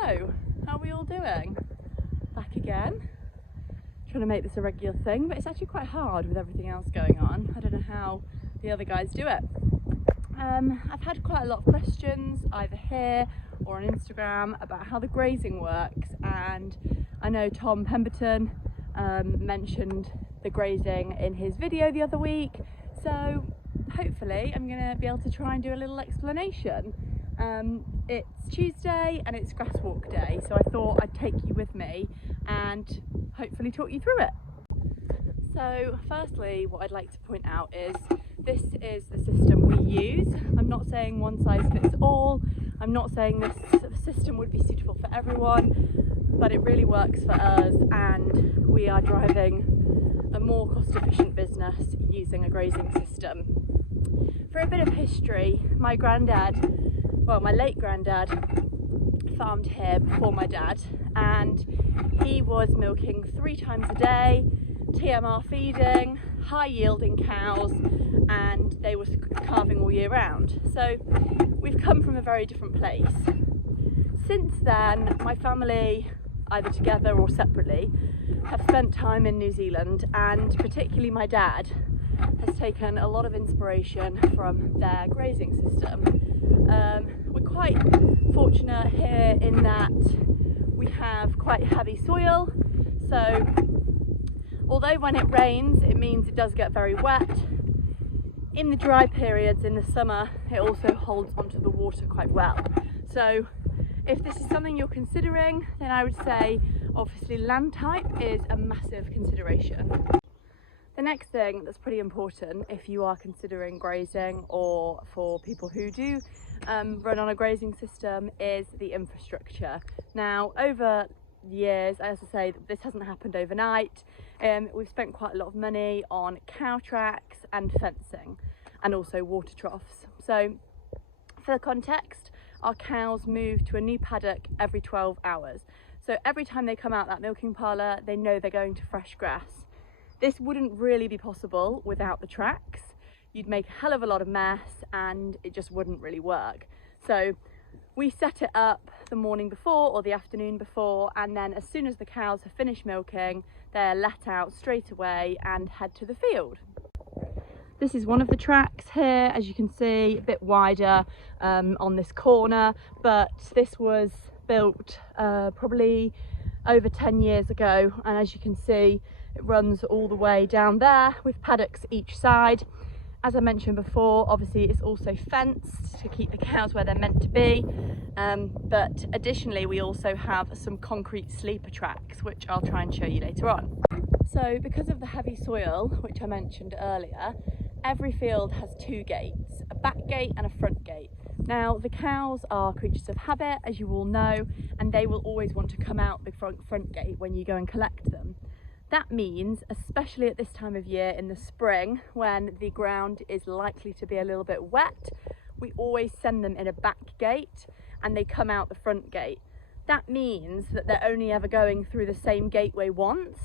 So, how are we all doing? Back again. Trying to make this a regular thing, but it's actually quite hard with everything else going on. I don't know how the other guys do it. I've had quite a lot of questions either here or on Instagram about how the grazing works, and I know Tom Pemberton mentioned the grazing in his video the other week, so hopefully I'm going to be able to try and do a little explanation. It's Tuesday and it's grass walk day, so I thought I'd take you with me and hopefully talk you through it. So firstly, what I'd like to point out is this is the system we use. I'm not saying one size fits all. I'm not saying this system would be suitable for everyone, but it really works for us, and we are driving a more cost efficient business using a grazing system. For a bit of history, my late granddad farmed here before my dad, and he was milking 3 times a day, TMR feeding, high yielding cows, and they were calving all year round. So we've come from a very different place. Since then, my family, either together or separately, have spent time in New Zealand, and particularly my dad has taken a lot of inspiration from their grazing system. We're quite fortunate here in that we have quite heavy soil, so although when it rains it means it does get very wet, in the dry periods in the summer it also holds onto the water quite well. So if this is something you're considering, then I would say obviously land type is a massive consideration. The next thing that's pretty important if you are considering grazing, or for people who do run on a grazing system, is the infrastructure. Now, over years, as I say, this hasn't happened overnight. We've spent quite a lot of money on cow tracks and fencing, and also water troughs. So for context, our cows move to a new paddock every 12 hours. So every time they come out that milking parlour, they know they're going to fresh grass. This wouldn't really be possible without the tracks. You'd make a hell of a lot of mess and it just wouldn't really work. So we set it up the morning before or the afternoon before, and then as soon as the cows have finished milking, they're let out straight away and head to the field. This is one of the tracks here, as you can see, a bit wider on this corner, but this was built probably over 10 years ago, and as you can see, it runs all the way down there with paddocks each side. As I mentioned before, obviously it's also fenced to keep the cows where they're meant to be, but additionally we also have some concrete sleeper tracks, which I'll try and show you later on. So because of the heavy soil, which I mentioned earlier, every field has 2 gates, a back gate and a front gate. Now, the cows are creatures of habit, as you all know, and they will always want to come out the front gate when you go and collect them. That means, especially at this time of year in the spring, when the ground is likely to be a little bit wet, we always send them in a back gate and they come out the front gate. That means that they're only ever going through the same gateway once,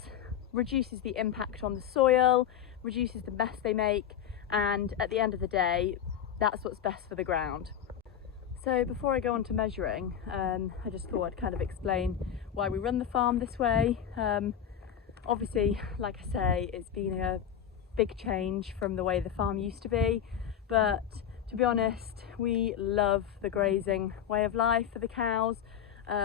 reduces the impact on the soil, reduces the mess they make, and at the end of the day, that's what's best for the ground. So before I go on to measuring, I just thought I'd kind of explain why we run the farm this way. Obviously, like I say, it's been a big change from the way the farm used to be, but to be honest, we love the grazing way of life for the cows.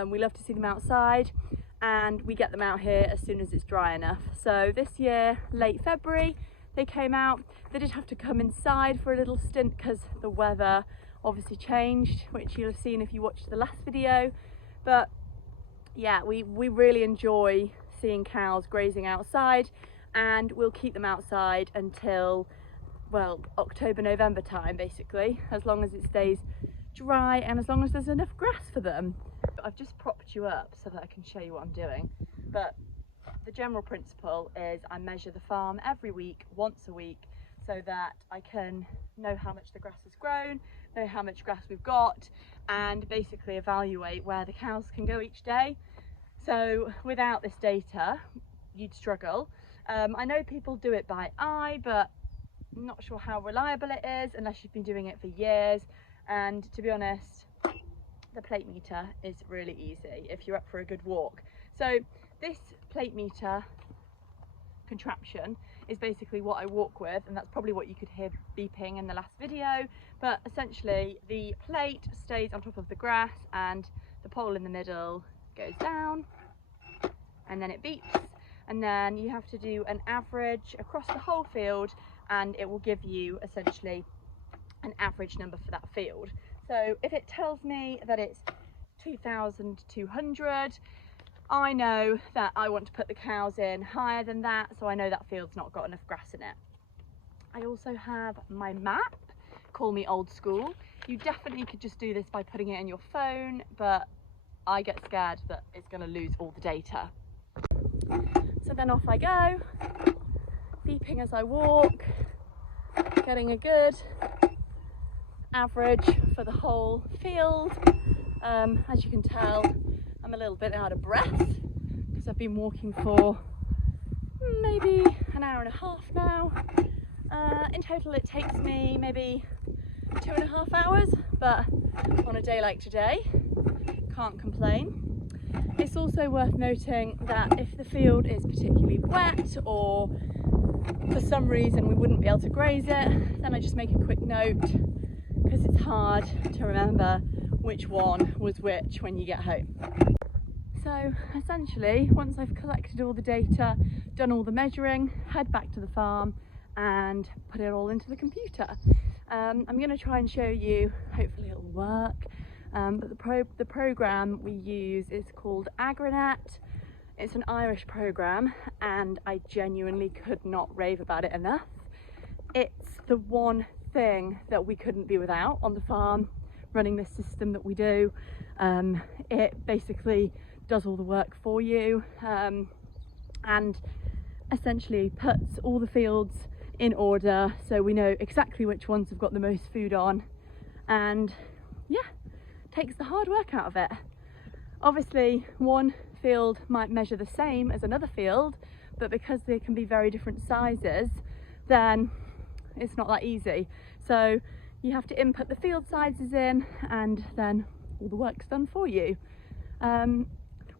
We love to see them outside, and we get them out here as soon as it's dry enough. So this year, late February, they came out. They did have to come inside for a little stint because the weather obviously changed, which you'll have seen if you watched the last video. But yeah, we really enjoy seeing cows grazing outside, and we'll keep them outside until, well, October, November time, basically, as long as it stays dry and as long as there's enough grass for them. I've just propped you up so that I can show you what I'm doing, but the general principle is I measure the farm every week, once a week, so that I can know how much the grass has grown, know how much grass we've got, and basically evaluate where the cows can go each day. So without this data, you'd struggle. I know people do it by eye, but I'm not sure how reliable it is unless you've been doing it for years. And to be honest, the plate meter is really easy if you're up for a good walk. So this plate meter contraption is basically what I walk with, and that's probably what you could hear beeping in the last video. But essentially the plate stays on top of the grass and the pole in the middle goes down, and then it beeps, and then you have to do an average across the whole field, and it will give you essentially an average number for that field. So if it tells me that it's 2,200, I know that I want to put the cows in higher than that, so I know that field's not got enough grass in it. I also have my map. Call me old school. You definitely could just do this by putting it in your phone, but I get scared that it's going to lose all the data. So then off I go, beeping as I walk, getting a good average for the whole field. As you can tell, I'm a little bit out of breath because I've been walking for maybe an hour and a half now. In total it takes me maybe 2.5 hours, but on a day like today, can't complain. It's also worth noting that if the field is particularly wet or for some reason we wouldn't be able to graze it, then I just make a quick note, because it's hard to remember which one was which when you get home. So essentially, once I've collected all the data, done all the measuring, head back to the farm and put it all into the computer. I'm going to try and show you, hopefully it'll work, but the program we use is called Agranet. It's an Irish program and I genuinely could not rave about it enough. It's the one thing that we couldn't be without on the farm, running this system that we do. It basically does all the work for you, and essentially puts all the fields in order so we know exactly which ones have got the most food on, and yeah, takes the hard work out of it. Obviously one field might measure the same as another field, but because they can be very different sizes, then it's not that easy. So you have to input the field sizes in, and then all the work's done for you.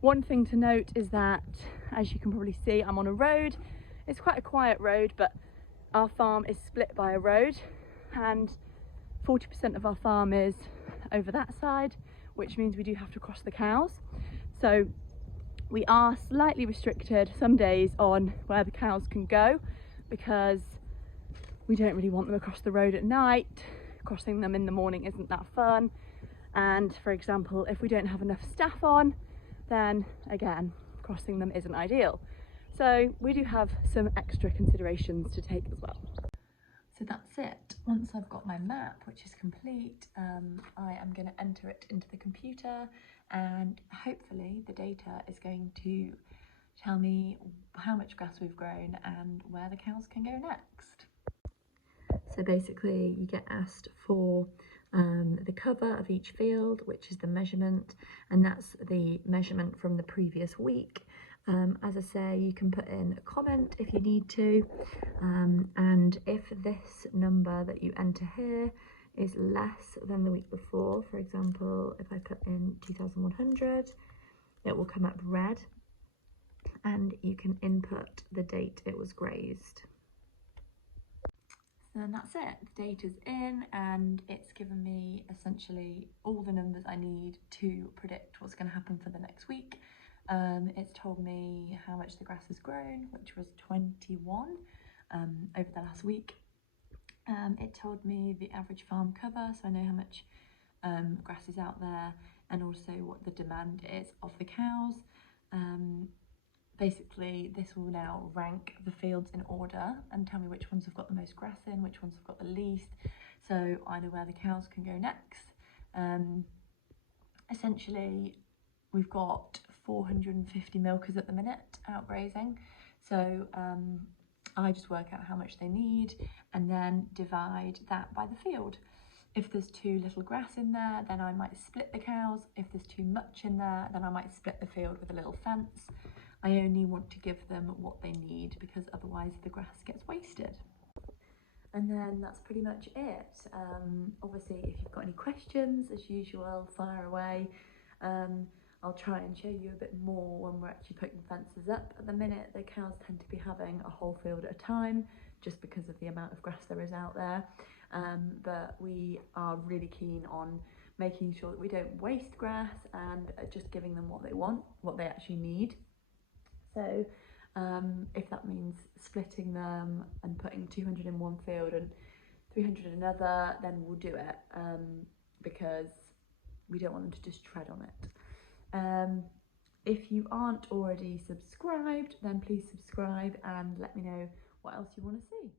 One thing to note is that, as you can probably see, I'm on a road. It's quite a quiet road, but our farm is split by a road, and 40% of our farm is over that side, which means we do have to cross the cows. So we are slightly restricted some days on where the cows can go, because we don't really want them across the road at night. Crossing them in the morning isn't that fun. And for example, if we don't have enough staff on, then again, crossing them isn't ideal. So we do have some extra considerations to take as well. So that's it. Once I've got my map, which is complete, I am going to enter it into the computer, and hopefully the data is going to tell me how much grass we've grown and where the cows can go next. So basically you get asked for the cover of each field, which is the measurement, and that's the measurement from the previous week. As I say, you can put in a comment if you need to, and if this number that you enter here is less than the week before, for example, if I put in 2,100, it will come up red, and you can input the date it was grazed. So then that's it, the data's in, and it's given me essentially all the numbers I need to predict what's going to happen for the next week. It's told me how much the grass has grown, which was 21 over the last week. It told me the average farm cover, so I know how much grass is out there, and also what the demand is of the cows. Basically, this will now rank the fields in order and tell me which ones have got the most grass in, which ones have got the least, so I know where the cows can go next. Essentially, we've got 450 milkers at the minute out grazing, so I just work out how much they need and then divide that by the field. If there's too little grass in there, then I might split the cows. If there's too much in there, then I might split the field with a little fence. I only want to give them what they need, because otherwise the grass gets wasted. And then that's pretty much it. Obviously, if you've got any questions, as usual, fire away. I'll try and show you a bit more when we're actually putting fences up. At the minute, the cows tend to be having a whole field at a time, just because of the amount of grass there is out there. But we are really keen on making sure that we don't waste grass and just giving them what they want, what they actually need. So if that means splitting them and putting 200 in one field and 300 in another, then we'll do it, because we don't want them to just tread on it. If you aren't already subscribed, then please subscribe and let me know what else you want to see.